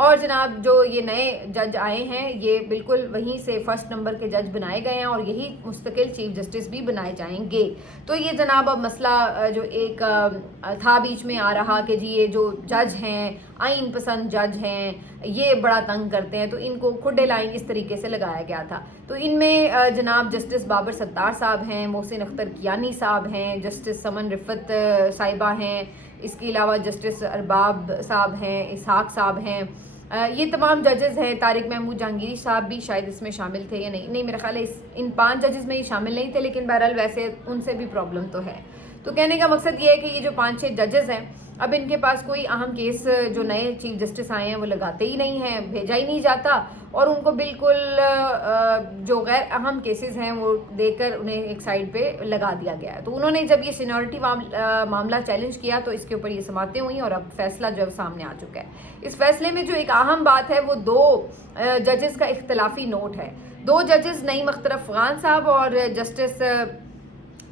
اور جناب جو یہ نئے جج آئے ہیں یہ بالکل وہیں سے فرسٹ نمبر کے جج بنائے گئے ہیں اور یہی مستقل چیف جسٹس بھی بنائے جائیں گے. تو یہ جناب اب مسئلہ جو ایک تھا بیچ میں آ رہا کہ جی یہ جو جج ہیں آئین پسند جج ہیں یہ بڑا تنگ کرتے ہیں، تو ان کو کھڈے لائن اس طریقے سے لگایا گیا تھا. تو ان میں جناب جسٹس بابر ستار صاحب ہیں، محسن اختر کیانی صاحب ہیں، جسٹس سمن رفت صاحبہ ہیں، اس کے علاوہ جسٹس ارباب صاحب ہیں، اسحاق صاحب ہیں. یہ تمام ججز ہیں. طارق محمود جہانگیری صاحب بھی شاید اس میں شامل تھے یا نہیں میرا خیال ہے ان 5 ججز میں یہ شامل نہیں تھے، لیکن بہرحال ویسے ان سے بھی پرابلم تو ہے. تو کہنے کا مقصد یہ ہے کہ یہ جو 5-6 ججز ہیں اب ان کے پاس کوئی اہم کیس جو نئے چیف جسٹس آئے ہیں وہ لگاتے ہی نہیں ہیں، بھیجا ہی نہیں جاتا، اور ان کو بالکل جو غیر اہم کیسز ہیں وہ دے کر انہیں ایک سائڈ پہ لگا دیا گیا ہے. تو انہوں نے جب یہ سینیورٹی معاملہ چیلنج کیا تو اس کے اوپر یہ سماعتیں ہوئیں اور اب فیصلہ جو ہے سامنے آ چکا ہے. اس فیصلے میں جو ایک اہم بات ہے وہ 2 ججز کا اختلافی نوٹ ہے. 2 ججز نعیم اختر افغان صاحب اور جسٹس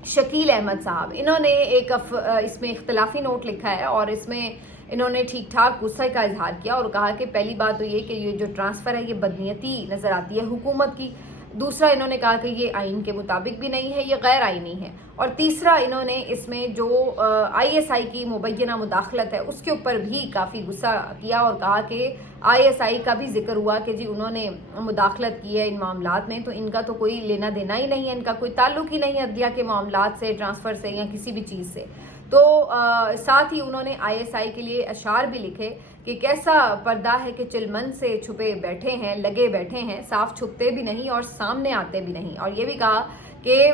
شکیل احمد صاحب، انہوں نے ایک اس میں اختلافی نوٹ لکھا ہے اور اس میں انہوں نے ٹھیک ٹھاک غصہ کا اظہار کیا اور کہا کہ پہلی بات تو یہ کہ یہ جو ٹرانسفر ہے یہ بدنیتی نظر آتی ہے حکومت کی. دوسرا انہوں نے کہا کہ یہ آئین کے مطابق بھی نہیں ہے، یہ غیر آئینی ہے. اور تیسرا انہوں نے اس میں جو ISI کی مبینہ مداخلت ہے اس کے اوپر بھی کافی غصہ کیا اور کہا کہ ISI کا بھی ذکر ہوا کہ جی انہوں نے مداخلت کی ہے ان معاملات میں، تو ان کا تو کوئی لینا دینا ہی نہیں ہے، ان کا کوئی تعلق ہی نہیں ہے عدلیہ کے معاملات سے، ٹرانسفر سے یا کسی بھی چیز سے. تو ساتھ ہی انہوں نے ISI کے لیے اشعار بھی لکھے کہ کیسا پردہ ہے کہ چلمن سے چھپے بیٹھے ہیں، لگے بیٹھے ہیں، صاف چھپتے بھی نہیں اور سامنے آتے بھی نہیں. اور یہ بھی کہا کہ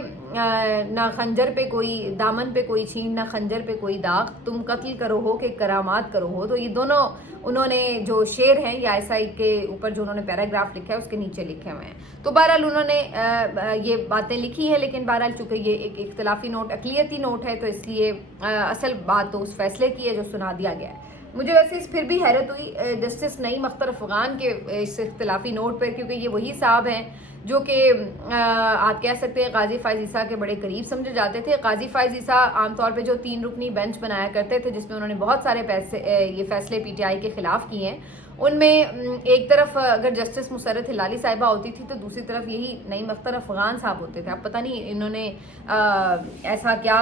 نہ خنجر پہ کوئی دامن پہ کوئی چھین، نہ خنجر پہ کوئی داغ، تم قتل کرو ہو کہ کرامات کرو ہو. تو یہ دونوں انہوں نے جو شعر ہیں یا ISI کے اوپر جو انہوں نے پیراگراف لکھا ہے اس کے نیچے لکھے ہوئے ہیں. تو بہرحال انہوں نے یہ باتیں لکھی ہیں، لیکن بہرحال چونکہ یہ ایک اختلافی نوٹ اقلیتی نوٹ ہے تو اس لیے اصل بات تو اس فیصلے کی ہے جو سنا دیا گیا ہے. مجھے ویسے پھر بھی حیرت ہوئی جسٹس نعیم اختر افغان کے اس اختلافی نوٹ پہ، کیونکہ یہ وہی صاحب ہیں جو کہ آپ کہہ سکتے ہیں قاضی فائز عیسیٰ کے بڑے قریب سمجھے جاتے تھے. قاضی فائز عیسیٰ عام طور پہ جو 3 رکنی بینچ بنایا کرتے تھے جس میں انہوں نے بہت سارے یہ فیصلے PTI کے خلاف کیے ہیں، ان میں ایک طرف اگر جسٹس مسرت ہلالی صاحبہ ہوتی تھی تو دوسری طرف یہی نعیم اختر افغان صاحب ہوتے تھے. اب پتہ نہیں انہوں نے ایسا کیا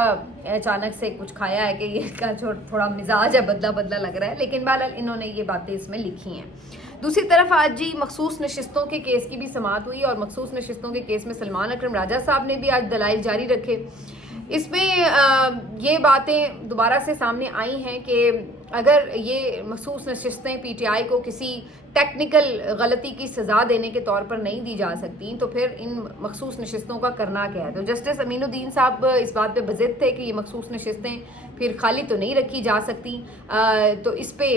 اچانک سے کچھ کھایا ہے کہ یہ کا تھوڑا مزاج ہے بدلا لگ رہا ہے، لیکن بہرحال انہوں نے یہ باتیں اس میں لکھی ہیں. دوسری طرف آج جی مخصوص نشستوں کے کیس کی بھی سماعت ہوئی اور مخصوص نشستوں کے کیس میں سلمان اکرم راجہ صاحب نے بھی آج دلائل جاری رکھے. اس میں یہ باتیں دوبارہ سے سامنے آئی ہیں کہ اگر یہ مخصوص نشستیں PTI کو کسی ٹیکنیکل غلطی کی سزا دینے کے طور پر نہیں دی جا سکتی تو پھر ان مخصوص نشستوں کا کرنا کیا ہے. تو جسٹس امین الدین صاحب اس بات پہ بضد تھے کہ یہ مخصوص نشستیں پھر خالی تو نہیں رکھی جا سکتی. تو اس پہ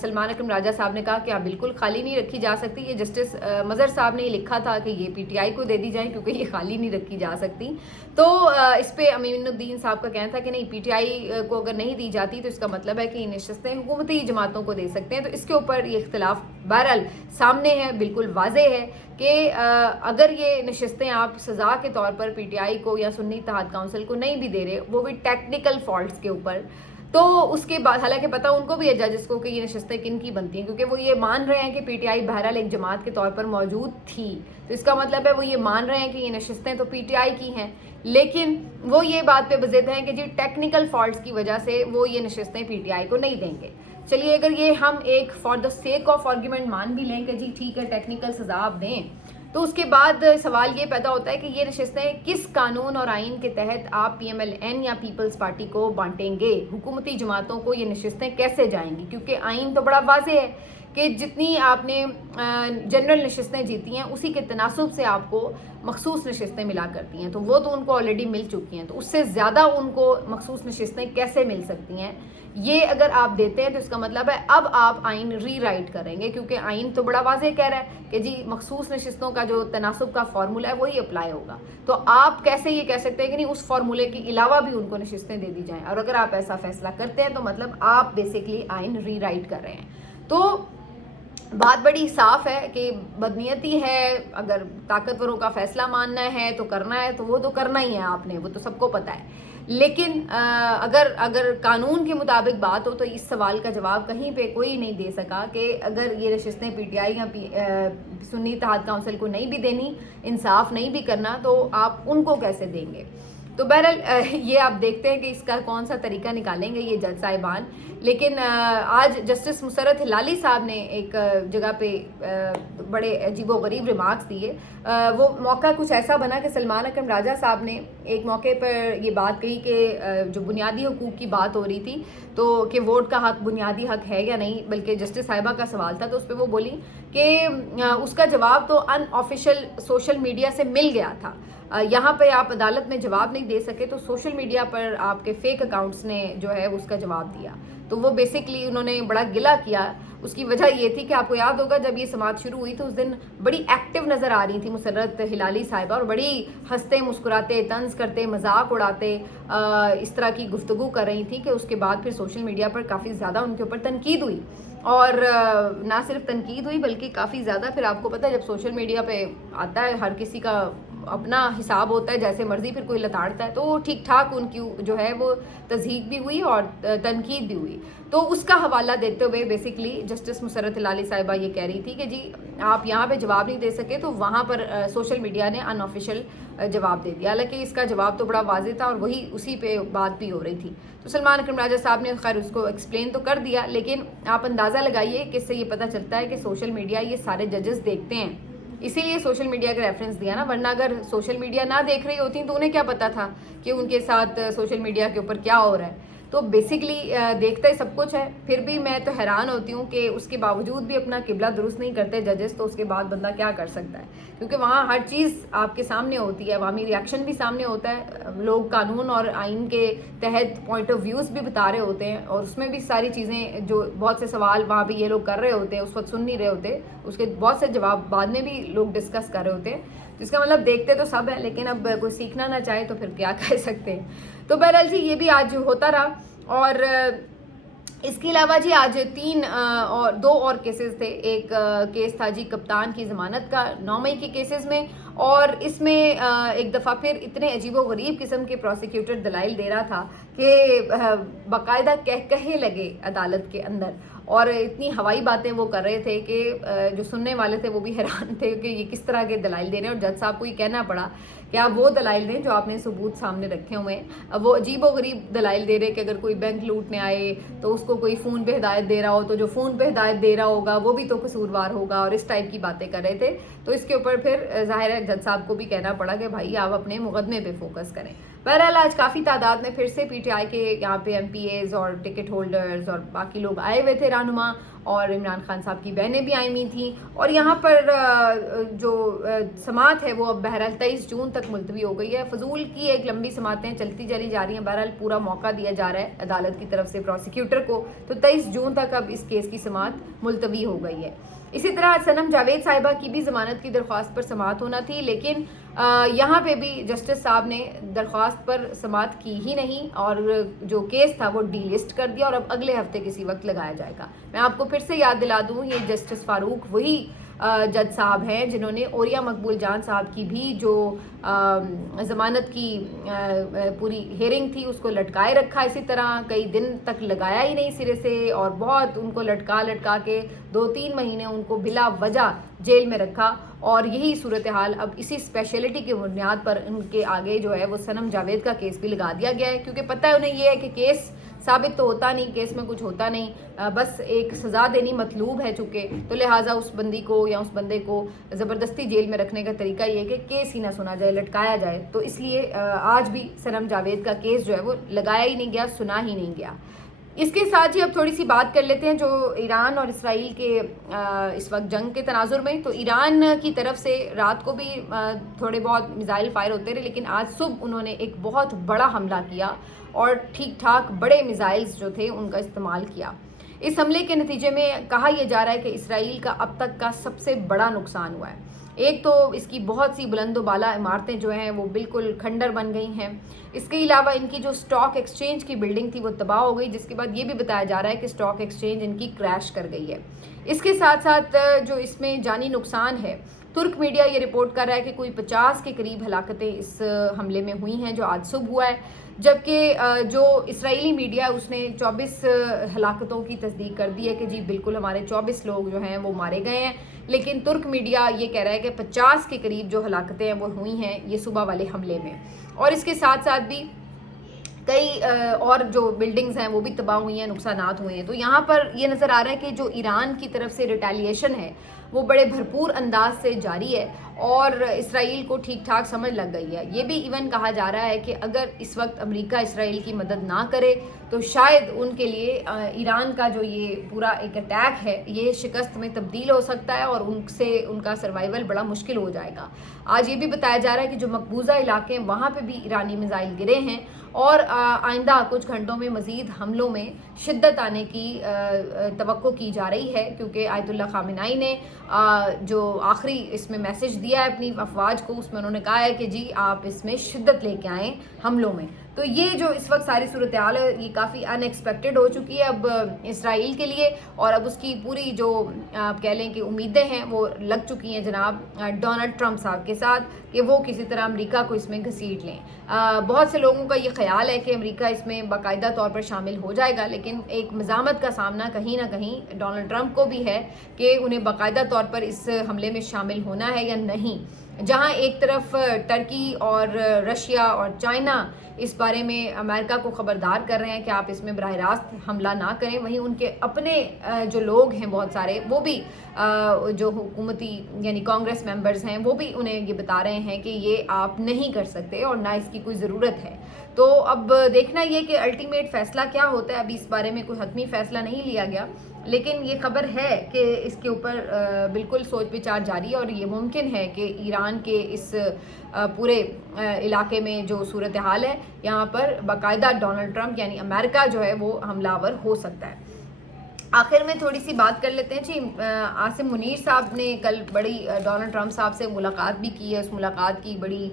سلمان اکرم راجہ صاحب نے کہا کہ آپ بالکل خالی نہیں رکھی جا سکتی. یہ جسٹس مظہر صاحب نے یہ لکھا تھا کہ یہ PTI کو دے دی جائیں کیونکہ یہ خالی نہیں رکھی جا سکتی. تو اس پہ امین الدین صاحب کا کہنا تھا کہ نہیں PTI کو اگر نہیں دی جاتی تو اس کا مطلب ہے کہ یہ نشستیں حکومتی جماعتوں کو دے سکتے ہیں. تو اس کے اوپر یہ اختلاف بہرحال سامنے ہے، بالکل واضح ہے کہ اگر یہ نشستیں آپ سزا کے طور پر PTI کو یا سنی اتحاد کونسل کو نہیں بھی دے رہے، وہ بھی ٹیکنیکل فالٹس کے اوپر، تو اس کے بعد حالانکہ پتہ ان کو بھی ہے ججز کو کہ یہ نشستیں کن کی بنتی ہیں، کیونکہ وہ یہ مان رہے ہیں کہ PTI بہرحال ایک جماعت کے طور پر موجود تھی. تو اس کا مطلب ہے وہ یہ مان رہے ہیں کہ یہ نشستیں تو PTI کی ہیں، لیکن وہ یہ بات پہ بضد ہیں کہ جی ٹیکنیکل فالٹس کی وجہ سے وہ یہ نشستیں PTI کو نہیں دیں گے. چلیے اگر یہ ہم ایک for the sake of argument مان بھی لیں کہ جی ٹھیک ہے ٹیکنیکل سزا آپ دیں، تو اس کے بعد سوال یہ پیدا ہوتا ہے کہ یہ نشستیں کس قانون اور آئین کے تحت آپ PMLN یا پیپلز پارٹی کو بانٹیں گے، حکومتی جماعتوں کو یہ نشستیں کیسے جائیں گی؟ کیونکہ آئین تو بڑا واضح ہے کہ جتنی آپ نے جنرل نشستیں جیتی ہیں اسی کے تناسب سے آپ کو مخصوص نشستیں ملا کرتی ہیں. تو وہ تو ان کو آلریڈی مل چکی ہیں، تو اس سے زیادہ ان کو مخصوص نشستیں کیسے مل سکتی ہیں؟ یہ اگر آپ دیتے ہیں تو اس کا مطلب ہے اب آپ آئین ری رائٹ کریں گے، کیونکہ آئین تو بڑا واضح کہہ رہا ہے کہ جی مخصوص نشستوں کا جو تناسب کا فارمولہ ہے وہی اپلائی ہوگا. تو آپ کیسے یہ کہہ سکتے ہیں کہ نہیں اس فارمولے کے علاوہ بھی ان کو نشستیں دے دی جائیں؟ اور اگر آپ ایسا فیصلہ کرتے ہیں تو مطلب آپ بیسکلی آئین ری رائٹ کر رہے ہیں. تو بات بڑی صاف ہے کہ بدنیتی ہے، اگر طاقتوروں کا فیصلہ ماننا ہے تو کرنا ہے تو وہ تو کرنا ہی ہے آپ نے، وہ تو سب کو پتہ ہے. لیکن اگر قانون کے مطابق بات ہو تو اس سوال کا جواب کہیں پہ کوئی نہیں دے سکا کہ اگر یہ نشستیں پی ٹی آئی یا سنی اتحاد کونسل کو نہیں بھی دینی، انصاف نہیں بھی کرنا، تو آپ ان کو کیسے دیں گے؟ تو بہرحال یہ آپ دیکھتے ہیں کہ اس کا کون سا طریقہ نکالیں گے یہ جج صاحبان. لیکن آج جسٹس مسرت ہلالی صاحب نے ایک جگہ پہ بڑے عجیب و غریب ریمارکس دیے. وہ موقع کچھ ایسا بنا کہ سلمان اکرم راجہ صاحب نے ایک موقع پر یہ بات کہی کہ جو بنیادی حقوق کی بات ہو رہی تھی تو کہ ووٹ کا حق بنیادی حق ہے یا نہیں، بلکہ جسٹس صاحبہ کا سوال تھا، تو اس پہ وہ بولی کہ اس کا جواب تو ان آفیشیل سوشل میڈیا سے مل گیا تھا، یہاں پہ آپ عدالت میں جواب نہیں دے سکے، تو سوشل میڈیا پر آپ کے فیک اکاؤنٹس نے جو ہے اس کا جواب دیا. تو وہ بیسکلی انہوں نے بڑا گلہ کیا. اس کی وجہ یہ تھی کہ آپ کو یاد ہوگا جب یہ سماعت شروع ہوئی تو اس دن بڑی ایکٹیو نظر آ رہی تھی مسرت ہلالی صاحبہ، اور بڑی ہنستے مسکراتے، طنز کرتے، مذاق اڑاتے اس طرح کی گفتگو کر رہی تھی کہ اس کے بعد پھر سوشل میڈیا پر کافی زیادہ ان کے اوپر تنقید ہوئی. اور نہ صرف تنقید ہوئی بلکہ کافی زیادہ پھر آپ کو پتہ ہے جب سوشل میڈیا پہ آتا ہے ہر کسی کا اپنا حساب ہوتا ہے، جیسے مرضی پھر کوئی لتاڑتا ہے، تو ٹھیک ٹھاک ان کی جو ہے وہ تضحیق بھی ہوئی اور تنقید بھی ہوئی. تو اس کا حوالہ دیتے ہوئے بیسکلی جسٹس مسرت ہلالی صاحبہ یہ کہہ رہی تھی کہ جی آپ یہاں پہ جواب نہیں دے سکے تو وہاں پر سوشل میڈیا نے ان آفیشیل جواب دے دیا. حالانکہ اس کا جواب تو بڑا واضح تھا اور وہی اسی پہ بات بھی ہو رہی تھی. تو سلمان اکرم راجہ صاحب نے خیر اس کو ایکسپلین تو کر دیا، لیکن آپ اندازہ لگائیے کہ اس سے یہ پتہ چلتا ہے کہ سوشل میڈیا یہ سارے ججز دیکھتے ہیں، اسی لیے سوشل میڈیا کا ریفرنس دیا نا، ورنہ اگر سوشل میڈیا نہ دیکھ رہی ہوتی تو انہیں کیا پتا تھا کہ ان کے ساتھ سوشل میڈیا کے اوپر کیا ہو رہا ہے. تو بیسکلی دیکھتا ہی سب کچھ ہے. پھر بھی میں تو حیران ہوتی ہوں کہ اس کے باوجود بھی اپنا قبلہ درست نہیں کرتے ججز، تو اس کے بعد بندہ کیا کر سکتا ہے، کیونکہ وہاں ہر چیز آپ کے سامنے ہوتی ہے، عوامی ریاکشن بھی سامنے ہوتا ہے، لوگ قانون اور آئین کے تحت پوائنٹ آف ویوز بھی بتا رہے ہوتے ہیں، اور اس میں بھی ساری چیزیں جو بہت سے سوال وہاں بھی یہ لوگ کر رہے ہوتے ہیں اس وقت سن نہیں رہے ہوتے، اس کے بہت سے جواب بعد میں بھی لوگ ڈسکس کر رہے ہوتے ہیں. جس کا مطلب دیکھتے تو سب ہیں، لیکن اب کوئی سیکھنا نہ چاہے تو پھر کیا کہہ سکتے ہیں. تو بہرحال جی یہ بھی آج ہوتا رہا. اور اس کے علاوہ جی آج دو اور کیسز تھے. ایک کیس تھا جی کپتان کی ضمانت کا 9 مئی کے کیسز میں، اور اس میں ایک دفعہ پھر اتنے عجیب و غریب قسم کے پروسیکیوٹر دلائل دے رہا تھا کہ باقاعدہ کہے لگے عدالت کے اندر، اور اتنی ہوائی باتیں وہ کر رہے تھے کہ جو سننے والے تھے وہ بھی حیران تھے کہ یہ کس طرح کے دلائل دے رہے ہیں. اور جج صاحب کو یہ کہنا پڑا کہ آپ وہ دلائل دیں جو آپ نے ثبوت سامنے رکھے ہوئے ہیں. وہ عجیب و غریب دلائل دے رہے کہ اگر کوئی بینک لوٹنے آئے تو اس کو کوئی فون پہ ہدایت دے رہا ہو تو جو فون پہ ہدایت دے رہا ہوگا وہ بھی تو قصوروار ہوگا، اور اس ٹائپ کی باتیں کر رہے تھے. تو اس کے اوپر پھر ظاہر ہے جج صاحب کو بھی کہنا پڑا کہ بھائی آپ اپنے مقدمے پہ فوکس کریں. بہرحال آج کافی تعداد میں پھر سے پی ٹی آئی کے یہاں پہ ایم پی ایز اور ٹکٹ ہولڈرز اور باقی لوگ آئے ہوئے تھے رہنما، اور عمران خان صاحب کی بہنیں بھی آئی ہوئی تھیں. اور یہاں پر جو سماعت ہے وہ اب بہرحال 23 جون تک ملتوی ہو گئی ہے. فضول کی ایک لمبی سماعتیں چلتی چلی جا رہی ہیں. بہرحال پورا موقع دیا جا رہا ہے عدالت کی طرف سے پروسیکیوٹر کو، تو 23 جون تک اب اس کیس کی سماعت ملتوی ہو گئی ہے. اسی طرح صنم جاوید صاحبہ کی بھی ضمانت کی درخواست پر سماعت ہونا تھی، لیکن یہاں پہ بھی جسٹس صاحب نے درخواست پر سماعت کی ہی نہیں، اور جو کیس تھا وہ ڈی لسٹ کر دیا، اور اب اگلے ہفتے کسی وقت لگایا جائے گا. میں آپ کو پھر سے یاد دلا دوں یہ جسٹس فاروق وہی جج صاحب ہیں جنہوں نے عوریہ مقبول جان صاحب کی بھی جو ضمانت کی پوری ہیئرنگ تھی اس کو لٹکائے رکھا، اسی طرح کئی دن تک لگایا ہی نہیں سرے سے، اور بہت ان کو لٹکا کے 2-3 مہینے ان کو بلا وجہ جیل میں رکھا. اور یہی صورتحال اب اسی اسپیشلٹی کی بنیاد پر ان کے آگے جو ہے وہ صنم جاوید کا کیس بھی لگا دیا گیا ہے، کیونکہ پتہ ہے انہیں یہ ہے کہ کیس ثابت تو ہوتا نہیں، کیس میں کچھ ہوتا نہیں، بس ایک سزا دینی مطلوب ہے چونکہ، تو لہٰذا اس بندی کو یا اس بندے کو زبردستی جیل میں رکھنے کا طریقہ یہ ہے کہ کیس ہی نہ سنا جائے، لٹکایا جائے. تو اس لیے آج بھی صنم جاوید کا کیس جو ہے وہ لگایا ہی نہیں گیا، سنا ہی نہیں گیا. اس کے ساتھ ہی اب تھوڑی سی بات کر لیتے ہیں جو ایران اور اسرائیل کے اس وقت جنگ کے تناظر میں. تو ایران کی طرف سے رات کو بھی تھوڑے بہت میزائل فائر ہوتے رہے، لیکن آج صبح انہوں نے ایک بہت بڑا حملہ کیا اور ٹھیک ٹھاک بڑے میزائلز جو تھے ان کا استعمال کیا. اس حملے کے نتیجے میں کہا یہ جا رہا ہے کہ اسرائیل کا اب تک کا سب سے بڑا نقصان ہوا ہے. ایک تو اس کی بہت سی بلند و بالا عمارتیں جو ہیں وہ بالکل کھنڈر بن گئی ہیں. اس کے علاوہ ان کی جو سٹاک ایکسچینج کی بلڈنگ تھی وہ تباہ ہو گئی، جس کے بعد یہ بھی بتایا جا رہا ہے کہ سٹاک ایکسچینج ان کی کریش کر گئی ہے. اس کے ساتھ ساتھ جو اس میں جانی نقصان ہے، ترک میڈیا یہ رپورٹ کر رہا ہے کہ کوئی 50 کے قریب ہلاکتیں اس حملے میں ہوئی ہیں جو آج صبح ہوا ہے. جبکہ جو اسرائیلی میڈیا ہے اس نے 24 ہلاکتوں کی تصدیق کر دی ہے کہ جی بالکل ہمارے 24 لوگ جو ہیں وہ مارے گئے ہیں، لیکن ترک میڈیا یہ کہہ رہا ہے کہ 50 کے قریب جو ہلاکتیں ہیں وہ ہوئی ہیں یہ صبح والے حملے میں، اور اس کے ساتھ ساتھ بھی کئی اور جو بلڈنگز ہیں وہ بھی تباہ ہوئی ہیں، نقصانات ہوئے ہیں۔ تو یہاں پر یہ نظر آ رہا ہے کہ جو ایران کی طرف سے ریٹیلیشن ہے وہ بڑے بھرپور انداز سے جاری ہے، اور اسرائیل کو ٹھیک ٹھاک سمجھ لگ گئی ہے۔ یہ بھی ایون کہا جا رہا ہے کہ اگر اس وقت امریکہ اسرائیل کی مدد نہ کرے تو شاید ان کے لیے ایران کا جو یہ پورا ایک اٹیک ہے یہ شکست میں تبدیل ہو سکتا ہے، اور ان سے ان کا سروائیول بڑا مشکل ہو جائے گا۔ آج یہ بھی بتایا جا رہا ہے کہ جو مقبوضہ علاقے ہیں وہاں پہ بھی ایرانی میزائل گرے ہیں، اور آئندہ کچھ گھنٹوں میں مزید حملوں میں شدت آنے کی توقع کی جا رہی ہے، کیونکہ آیت اللہ خامنائی نے جو آخری اس میں میسج دیا ہے اپنی افواج کو، اس میں انہوں نے کہا ہے کہ جی آپ اس میں شدت لے کے آئیں حملوں میں۔ تو یہ جو اس وقت ساری صورتحال ہے یہ کافی ان ایکسپیکٹڈ ہو چکی ہے اب اسرائیل کے لیے، اور اب اس کی پوری جو آپ کہہ لیں کہ امیدیں ہیں وہ لگ چکی ہیں جناب ڈونلڈ ٹرمپ صاحب کے ساتھ کہ وہ کسی طرح امریکہ کو اس میں گھسیٹ لیں۔ بہت سے لوگوں کا یہ خیال ہے کہ امریکہ اس میں باقاعدہ طور پر شامل ہو جائے گا، لیکن ایک مزاحمت کا سامنا کہیں نہ کہیں ڈونلڈ ٹرمپ کو بھی ہے کہ انہیں باقاعدہ طور پر اس حملے میں شامل ہونا ہے یا نہیں۔ جہاں ایک طرف ٹرکی اور رشیا اور چائنا اس بارے میں امریکہ کو خبردار کر رہے ہیں کہ آپ اس میں براہ راست حملہ نہ کریں، وہیں ان کے اپنے جو لوگ ہیں بہت سارے وہ بھی جو حکومتی یعنی کانگریس ممبرز ہیں وہ بھی انہیں یہ بتا رہے ہیں کہ یہ آپ نہیں کر سکتے اور نہ اس کی کوئی ضرورت ہے۔ تو اب دیکھنا یہ کہ الٹیمیٹ فیصلہ کیا ہوتا ہے، ابھی اس بارے میں کوئی حتمی فیصلہ نہیں لیا گیا، لیکن یہ خبر ہے کہ اس کے اوپر بالکل سوچ بچار جاری ہے، اور یہ ممکن ہے کہ ایران کے اس پورے علاقے میں جو صورتحال ہے یہاں پر باقاعدہ ڈونلڈ ٹرمپ یعنی امریکہ جو ہے وہ حملہ آور ہو سکتا ہے۔ آخر میں تھوڑی سی بات کر لیتے ہیں جی، عاصم منیر صاحب نے کل بڑی ڈونلڈ ٹرمپ صاحب سے ملاقات بھی کی ہے، اس ملاقات کی بڑی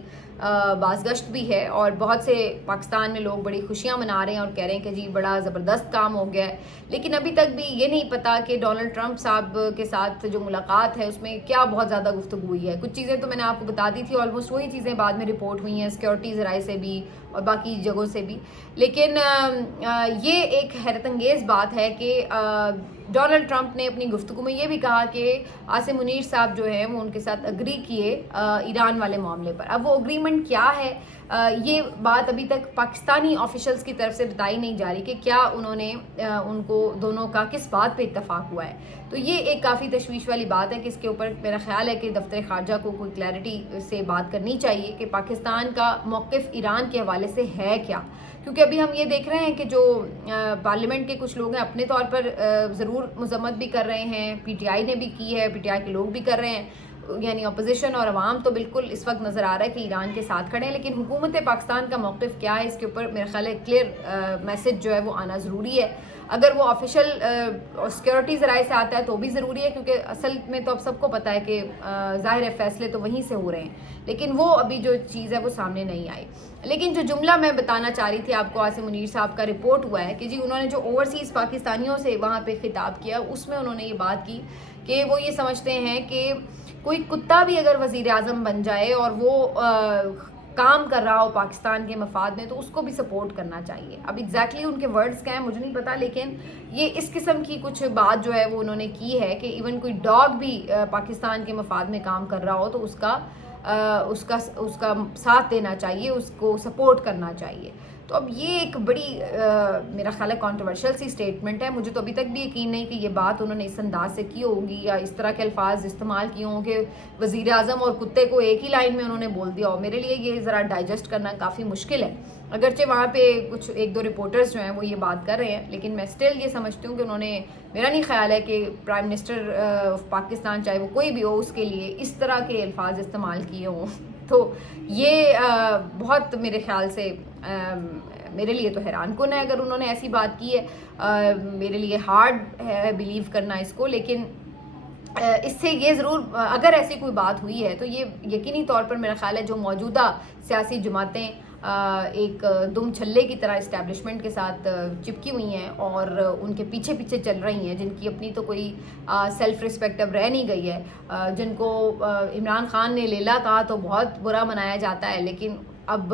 بازگشت بھی ہے، اور بہت سے پاکستان میں لوگ بڑی خوشیاں منا رہے ہیں اور کہہ رہے ہیں کہ جی بڑا زبردست کام ہو گیا ہے، لیکن ابھی تک بھی یہ نہیں پتا کہ ڈونلڈ ٹرمپ صاحب کے ساتھ جو ملاقات ہے اس میں کیا بہت زیادہ گفتگو ہوئی ہے۔ کچھ چیزیں تو میں نے آپ کو بتا دی تھی، آلموسٹ وہی چیزیں بعد میں رپورٹ ہوئی ہیں سیکیورٹی ذرائع سے بھی اور باقی جگہوں سے بھی، لیکن یہ ایک حیرت انگیز بات ہے کہ ڈونلڈ ٹرمپ نے اپنی گفتگو میں یہ بھی کہا کہ عاصم منیر صاحب جو ہیں وہ ان کے ساتھ اگری کیے ایران والے معاملے پر۔ اب وہ اگریمنٹ کیا ہے یہ بات ابھی تک پاکستانی آفیشلز کی طرف سے بتائی نہیں جا رہی کہ کیا انہوں نے ان کو دونوں کا کس بات پہ اتفاق ہوا ہے۔ تو یہ ایک کافی تشویش والی بات ہے کہ اس کے اوپر میرا خیال ہے کہ دفتر خارجہ کو کوئی کلیئرٹی سے بات کرنی چاہیے کہ پاکستان کا موقف ایران کے حوالے سے ہے کیا، کیونکہ ابھی ہم یہ دیکھ رہے ہیں کہ جو پارلیمنٹ کے کچھ لوگ ہیں اپنے طور پر ضرور مذمت بھی کر رہے ہیں، پی ٹی آئی نے بھی کی ہے، پی ٹی آئی کے لوگ بھی کر رہے ہیں، یعنی اپوزیشن اور عوام تو بالکل اس وقت نظر آ رہا ہے کہ ایران کے ساتھ کھڑے ہیں، لیکن حکومت پاکستان کا موقف کیا ہے اس کے اوپر میرا خیال ہے کلیئر میسج جو ہے وہ آنا ضروری ہے۔ اگر وہ آفیشیل سیکیورٹی ذرائع سے آتا ہے تو بھی ضروری ہے، کیونکہ اصل میں تو اب سب کو پتہ ہے کہ ظاہر ہے فیصلے تو وہیں سے ہو رہے ہیں، لیکن وہ ابھی جو چیز ہے وہ سامنے نہیں آئی۔ لیکن جو جملہ میں بتانا چاہ رہی تھی آپ کو، عاصم منیر صاحب کا رپورٹ ہوا ہے کہ جی انہوں نے جو اوورسیز پاکستانیوں سے وہاں پہ خطاب کیا اس میں انہوں نے یہ بات کی کہ وہ یہ سمجھتے ہیں کہ کوئی کتا بھی اگر وزیر اعظم بن جائے اور وہ کام کر رہا ہو پاکستان کے مفاد میں تو اس کو بھی سپورٹ کرنا چاہیے۔ اب ایگزیکٹلی ان کے ورڈز کیا ہیں مجھے نہیں پتا، لیکن یہ اس قسم کی کچھ بات جو ہے وہ انہوں نے کی ہے کہ ایون کوئی ڈاگ بھی پاکستان کے مفاد میں کام کر رہا ہو تو اس کا ساتھ دینا چاہیے، اس کو سپورٹ کرنا چاہیے۔ تو اب یہ ایک بڑی میرا خیال ہے کنٹروورشل سی سٹیٹمنٹ ہے۔ مجھے تو ابھی تک بھی یقین نہیں کہ یہ بات انہوں نے اس انداز سے کی ہوگی یا اس طرح کے الفاظ استعمال کیے ہوں کہ وزیر اعظم اور کتے کو ایک ہی لائن میں انہوں نے بول دیا ہو۔ میرے لیے یہ ذرا ڈائجسٹ کرنا کافی مشکل ہے، اگرچہ وہاں پہ کچھ ایک دو رپورٹرز جو ہیں وہ یہ بات کر رہے ہیں، لیکن میں سٹل یہ سمجھتی ہوں کہ انہوں نے، میرا نہیں خیال ہے کہ پرائم منسٹر آف پاکستان چاہے وہ کوئی بھی ہو اس کے لیے اس طرح کے الفاظ استعمال کیے ہوں۔ تو یہ بہت میرے خیال سے میرے لیے تو حیران کن ہے اگر انہوں نے ایسی بات کی ہے، میرے لیے ہارڈ ہے بیلیو کرنا اس کو، لیکن اس سے یہ ضرور اگر ایسی کوئی بات ہوئی ہے تو یہ یقینی طور پر میرا خیال ہے جو موجودہ سیاسی جماعتیں ایک دم چھلے کی طرح اسٹیبلشمنٹ کے ساتھ چپکی ہوئی ہیں اور ان کے پیچھے پیچھے چل رہی ہیں، جن کی اپنی تو کوئی سیلف رسپیکٹ اب رہ نہیں گئی ہے، جن کو عمران خان نے لیلا کہا تو بہت برا منایا جاتا ہے، لیکن اب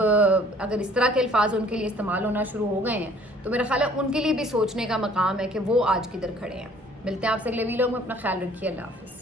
اگر اس طرح کے الفاظ ان کے لیے استعمال ہونا شروع ہو گئے ہیں تو میرا خیال ہے ان کے لیے بھی سوچنے کا مقام ہے کہ وہ آج کدھر کھڑے ہیں. ملتے ہیں آپ سے اگلے ویلوگ میں. اپنا خیال رکھیے. اللہ حافظ.